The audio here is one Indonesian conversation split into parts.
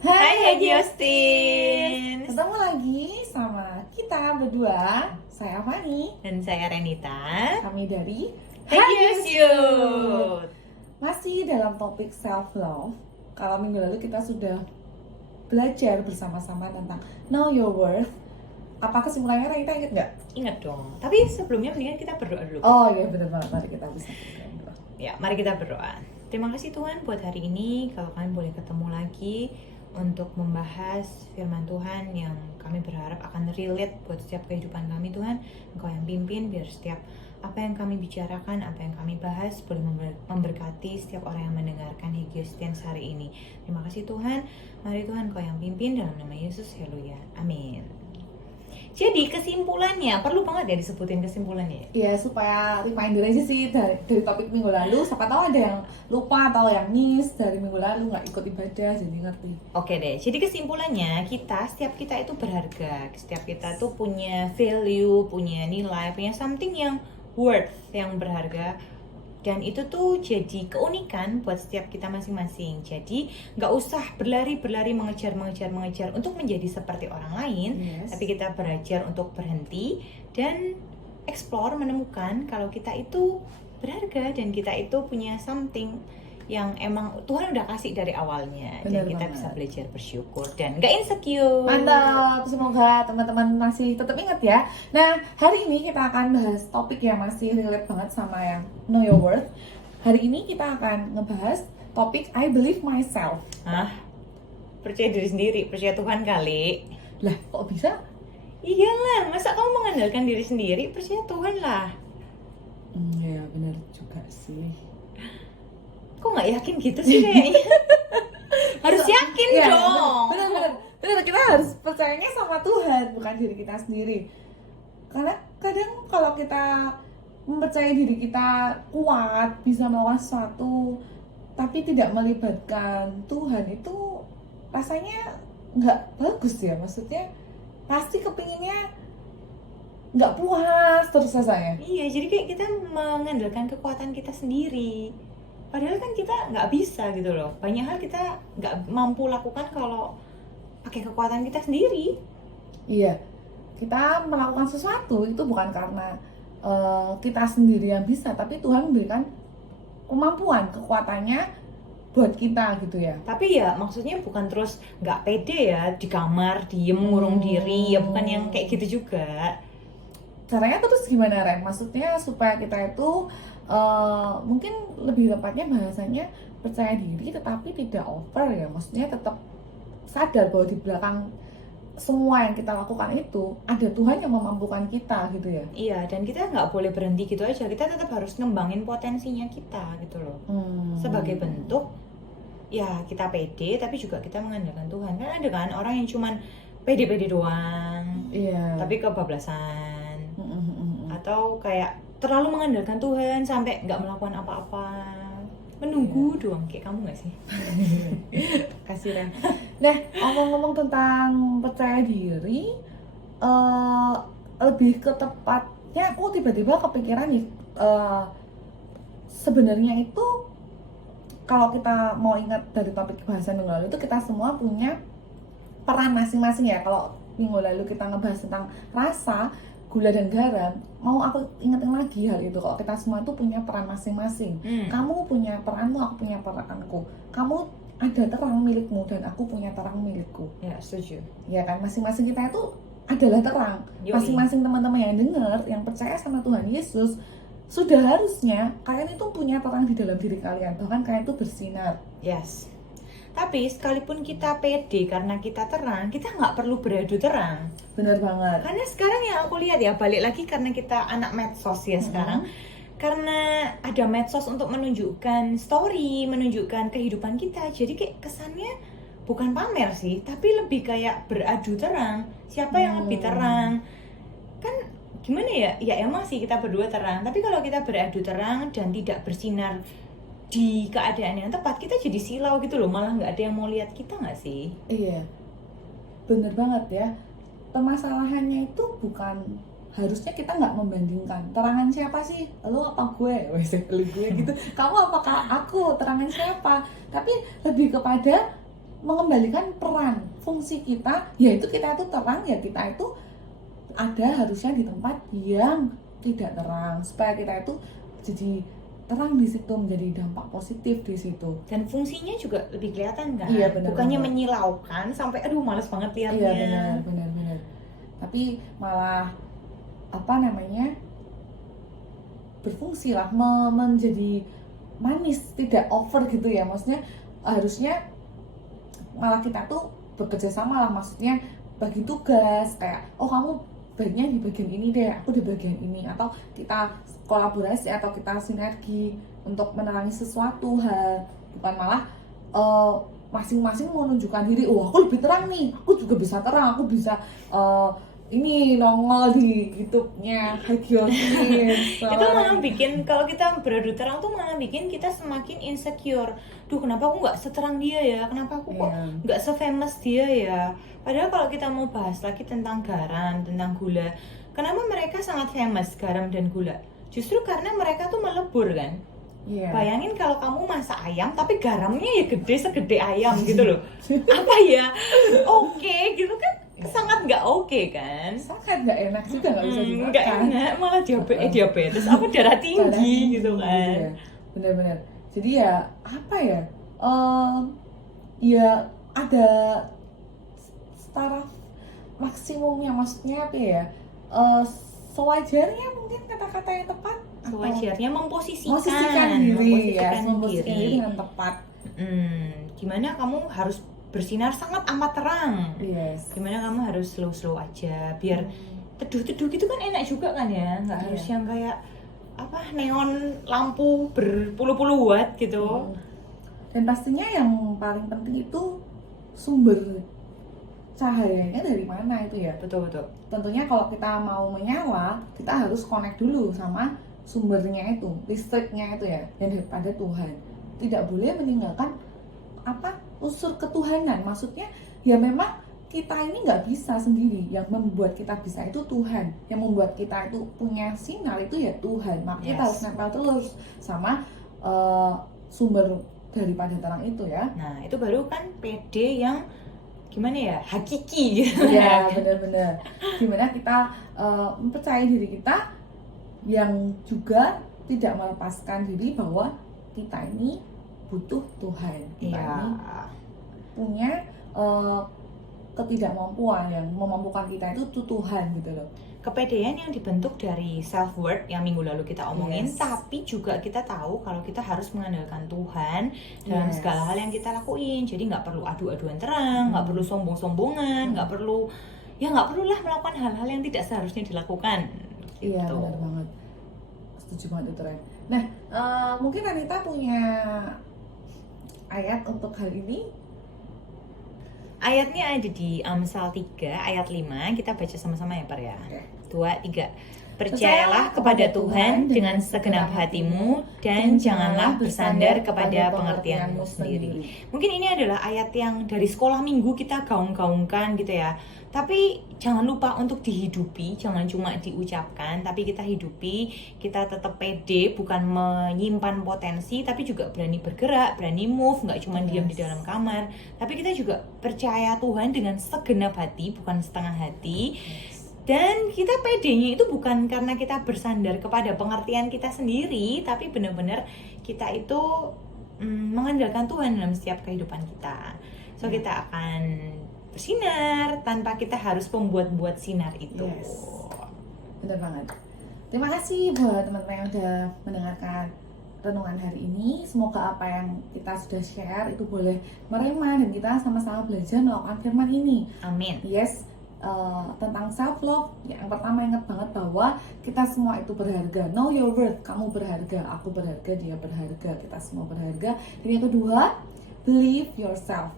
Hai Haji Justin. Ketemu lagi sama kita berdua. Saya Fani Dan saya Renita. Kami dari Haji Justin. Masih dalam topik self love. Kalau minggu lalu kita sudah belajar bersama-sama tentang know your worth. Apa kesimpulannya Renita ingat nggak? Ingat dong. Tapi sebelumnya mendingan kita berdoa dulu. Oh iya benar banget. Mari kita bisa berdoa. Ya, mari kita berdoa. Terima kasih Tuhan buat hari ini. Kalau kami boleh ketemu lagi untuk membahas firman Tuhan yang kami berharap akan relate buat setiap kehidupan kami, Tuhan. Engkau yang pimpin biar setiap apa yang kami bicarakan, apa yang kami bahas boleh memberkati setiap orang yang mendengarkan Higiostians hari ini. Terima kasih Tuhan. Mari Tuhan Engkau yang pimpin dalam nama Yesus. Haleluya. Amin. Jadi kesimpulannya, perlu banget ya disebutin kesimpulannya. Iya, supaya reminder aja sih dari topik minggu lalu. Siapa tahu ada yang lupa atau yang miss dari minggu lalu, nggak ikut ibadah, jadi ngerti. Oke deh, jadi kesimpulannya setiap kita itu berharga. Setiap kita tuh punya value, punya nilai, punya something yang worth, yang berharga. Dan itu tuh jadi keunikan buat setiap kita masing-masing. Jadi nggak usah berlari mengejar untuk menjadi seperti orang lain. Yes. Tapi kita belajar untuk berhenti dan explore, menemukan kalau kita itu berharga dan kita itu punya something yang emang Tuhan udah kasih dari awalnya. Bener dan kita banget. bisa belajar bersyukur dan nggak insecure. Mantap, semoga teman-teman masih tetap ingat ya. Nah, hari ini kita akan bahas topik yang masih relate banget sama yang Know Your Worth. Hari ini kita akan ngebahas topik I Believe Myself. Hah? Percaya diri sendiri, percaya Tuhan kali. Lah, kok bisa? Iyalah, masa kamu mengandalkan diri sendiri, percaya Tuhan lah. Ya benar juga sih. Kok nggak yakin gitu sih kayaknya? Harus yakin Ya, dong. benar, kita harus percayanya sama Tuhan, bukan diri kita sendiri. Karena kadang kalau kita mempercayai diri kita kuat, bisa melakukan sesuatu, tapi tidak melibatkan Tuhan, itu rasanya nggak bagus ya. Maksudnya pasti kepinginnya nggak puas terus rasanya. Iya, jadi kayak kita mengandalkan kekuatan kita sendiri. Padahal kan kita nggak bisa gitu loh. Banyak hal kita nggak mampu lakukan kalau pakai kekuatan kita sendiri. Iya, kita melakukan sesuatu itu bukan karena kita sendiri yang bisa, tapi Tuhan memberikan kemampuan, kekuatannya buat kita gitu ya. Tapi ya maksudnya bukan terus nggak pede ya di kamar diem ngurung diri, ya bukan yang kayak gitu juga. Caranya terus gimana Ren? Maksudnya supaya kita itu mungkin lebih tepatnya bahasanya percaya diri tetapi tidak over ya. Maksudnya tetap sadar bahwa di belakang semua yang kita lakukan itu ada Tuhan yang memampukan kita gitu ya. Iya, dan kita nggak boleh berhenti gitu aja. Kita tetap harus ngembangin potensinya kita gitu loh. Sebagai bentuk ya kita pede tapi juga kita mengandalkan Tuhan. Kan ada kan orang yang cuman pede-pede doang, Iya. tapi kebablasan. Atau kayak terlalu mengandalkan Tuhan sampai nggak melakukan apa-apa, menunggu doang, kayak kamu nggak sih? Kasih Ren. Nah, ngomong-ngomong tentang percaya diri, lebih ke tepatnya aku tiba-tiba kepikiran nih, sebenarnya itu kalau kita mau ingat dari topik bahasan minggu lalu itu kita semua punya peran masing-masing ya. Kalau minggu lalu kita ngebahas tentang rasa, gula dan garam, mau aku ingetin lagi hal itu. Kalau kita semua tuh punya peran masing-masing. Kamu punya peranmu, aku punya peranku. Kamu ada terang milikmu dan aku punya terang milikku. Ya, setuju. Ya kan, masing-masing kita itu adalah terang. Yoi. Masing-masing teman-teman yang dengar, yang percaya sama Tuhan Yesus, sudah harusnya kalian itu punya terang di dalam diri kalian. Bahkan kalian itu bersinar. Yes. Tapi sekalipun kita pede karena kita terang, kita nggak perlu beradu terang. Benar banget. Karena sekarang yang aku lihat ya, balik lagi karena kita anak medsos ya sekarang. Karena ada medsos untuk menunjukkan story, menunjukkan kehidupan kita. Jadi kayak kesannya bukan pamer sih, tapi lebih kayak beradu terang. Siapa yang lebih terang? Kan gimana ya? Ya emang sih kita berdua terang. Tapi kalau kita beradu terang dan tidak bersinar di keadaan yang tepat, kita jadi silau gitu loh. Malah nggak ada yang mau lihat kita nggak sih? Iya, bener banget ya. Permasalahannya itu bukan, harusnya kita nggak membandingkan terangan siapa sih, lu apa gue, wes lu gue gitu, kamu apakah aku, terangan siapa, tapi lebih kepada mengembalikan peran fungsi kita, yaitu kita itu terang, ya kita itu ada harusnya di tempat yang tidak terang supaya kita itu jadi terang di situ, menjadi dampak positif di situ. Dan fungsinya juga lebih kelihatan kan? Iya, benar, Bukannya benar. menyilaukan sampai aduh males banget liatnya. Iya, benar. Tapi malah berfungsi lah, menjadi manis, tidak over gitu ya. Maksudnya harusnya malah kita tuh bekerja sama lah, maksudnya bagi tugas, kayak oh kamu baiknya di bagian ini deh, aku di bagian ini, atau kita kolaborasi atau kita sinergi untuk menerangi sesuatu hal, bukan malah masing-masing menunjukkan diri, oh aku lebih terang nih, aku juga bisa terang, aku bisa ini nongol di YouTube-nya Hagiotis. Itu malah bikin, kalau kita beradu terang tuh malah bikin kita semakin insecure. Duh, kenapa aku nggak seterang dia ya? Kenapa aku kok nggak se-famous dia ya? Padahal kalau kita mau bahas lagi tentang garam, tentang gula, kenapa mereka sangat famous garam dan gula? Justru karena mereka tuh melebur kan. Bayangin kalau kamu masak ayam tapi garamnya ya gede segede ayam gitu loh. Apa ya? Oke, gitu kan sangat nggak oke kan? Sangat nggak enak juga, nggak bisa dimakan. Nggak enak, malah diabetes apa darah tinggi gitu kan? Bener-bener. Jadi ya apa ya? Ya ada taraf maksimumnya, maksudnya apa ya? Sewajarnya mungkin kata-kata yang tepat. Sewajarnya memposisikan diri dengan tepat. Gimana kamu harus bersinar sangat amat terang. Yes. Gimana kamu harus slow aja biar teduh-teduh gitu kan enak juga kan ya, nggak harus yang kayak apa neon lampu berpuluh-puluh watt gitu. Dan pastinya yang paling penting itu sumber cahayanya dari mana itu ya. Betul. Tentunya kalau kita mau menyala, kita harus connect dulu sama sumbernya itu, listriknya itu ya, dan daripada Tuhan. Tidak boleh meninggalkan unsur ketuhanan. Maksudnya ya memang kita ini nggak bisa sendiri, yang membuat kita bisa itu Tuhan, yang membuat kita itu punya sinar itu ya Tuhan. Maka kita harus nempel terus sama sumber daripada terang itu ya. Nah itu baru kan PD yang gimana ya, hakiki gitu. Ya benar-benar. Gimana kita mempercayai diri kita, yang juga tidak melepaskan diri bahwa kita ini butuh Tuhan. Kita ini punya ketidakmampuan yang memampukan kita itu Tuhan gitu loh. Kepedean yang dibentuk dari self worth yang minggu lalu kita omongin, tapi juga kita tahu kalau kita harus mengandalkan Tuhan dalam segala hal yang kita lakuin. Jadi nggak perlu adu-aduan terang, nggak perlu sombong-sombongan, nggak perlu lah melakukan hal-hal yang tidak seharusnya dilakukan. Iya gitu. Benar banget, setuju banget itu Ren. Nah mungkin Anita punya ayat untuk hal ini. Ayatnya ada di Amsal 3 ayat 5. Kita baca sama-sama ya Par ya. 2, 3. Percayalah kepada Tuhan dengan segenap hatimu dan janganlah bersandar kepada pengertianmu sendiri. Mungkin ini adalah ayat yang dari sekolah minggu kita gaung-gaungkan gitu ya. Tapi jangan lupa untuk dihidupi, jangan cuma diucapkan, tapi kita hidupi, kita tetap pede, bukan menyimpan potensi, tapi juga berani bergerak, berani move, nggak cuma diam di dalam kamar. Tapi kita juga percaya Tuhan dengan segenap hati, bukan setengah hati. Dan kita pedenya itu bukan karena kita bersandar kepada pengertian kita sendiri, tapi benar-benar kita itu mengandalkan Tuhan dalam setiap kehidupan kita. So kita akan bersinar tanpa kita harus membuat-buat sinar itu. Benar banget. Terima kasih buat teman-teman yang udah mendengarkan renungan hari ini. Semoga apa yang kita sudah share itu boleh merema dan kita sama-sama belajar melakukan firman ini. Amin. Tentang self love, yang pertama ingat banget bahwa kita semua itu berharga. Know your worth. Kamu berharga, aku berharga, dia berharga, kita semua berharga. Dan yang kedua, believe yourself,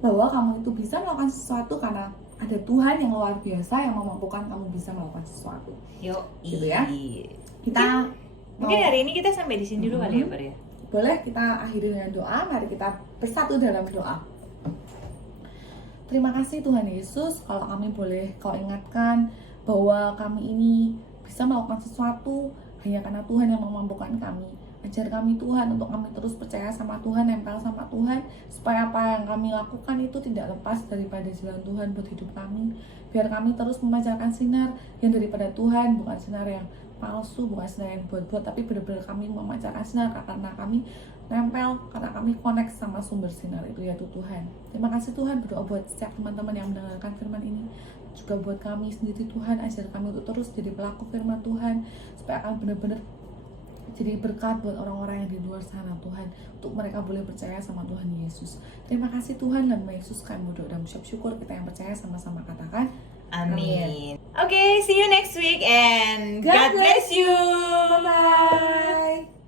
bahwa kamu itu bisa melakukan sesuatu karena ada Tuhan yang luar biasa yang memampukan kamu bisa melakukan sesuatu. Yuk, gitu ya. Mungkin hari ini kita sampai di sini dulu kali ya, Par ya. Boleh kita akhiri dengan doa. Mari kita bersatu dalam doa. Terima kasih Tuhan Yesus, kalau kami boleh Kau ingatkan bahwa kami ini bisa melakukan sesuatu hanya karena Tuhan yang memampukan kami. Ajar kami Tuhan untuk kami terus percaya sama Tuhan, nempel sama Tuhan, supaya apa yang kami lakukan itu tidak lepas daripada jalan Tuhan buat hidup kami. Biar kami terus memancarkan sinar yang daripada Tuhan, bukan sinar yang palsu, bukan sinar yang buat-buat, tapi benar-benar kami memancarkan sinar karena kami nempel, karena kami connect sama sumber sinar itu, yaitu Tuhan. Terima kasih Tuhan, berdoa buat setiap teman-teman yang mendengarkan firman ini, juga buat kami sendiri Tuhan. Ajar kami untuk terus jadi pelaku firman Tuhan, supaya kami benar-benar jadi berkat buat orang-orang yang di luar sana Tuhan, untuk mereka boleh percaya sama Tuhan Yesus. Terima kasih Tuhan, dan Yesus kami berdoa dan mengucap syukur. Kita yang percaya sama-sama katakan Amin. Okay, see you next week and God bless you. Bye-bye.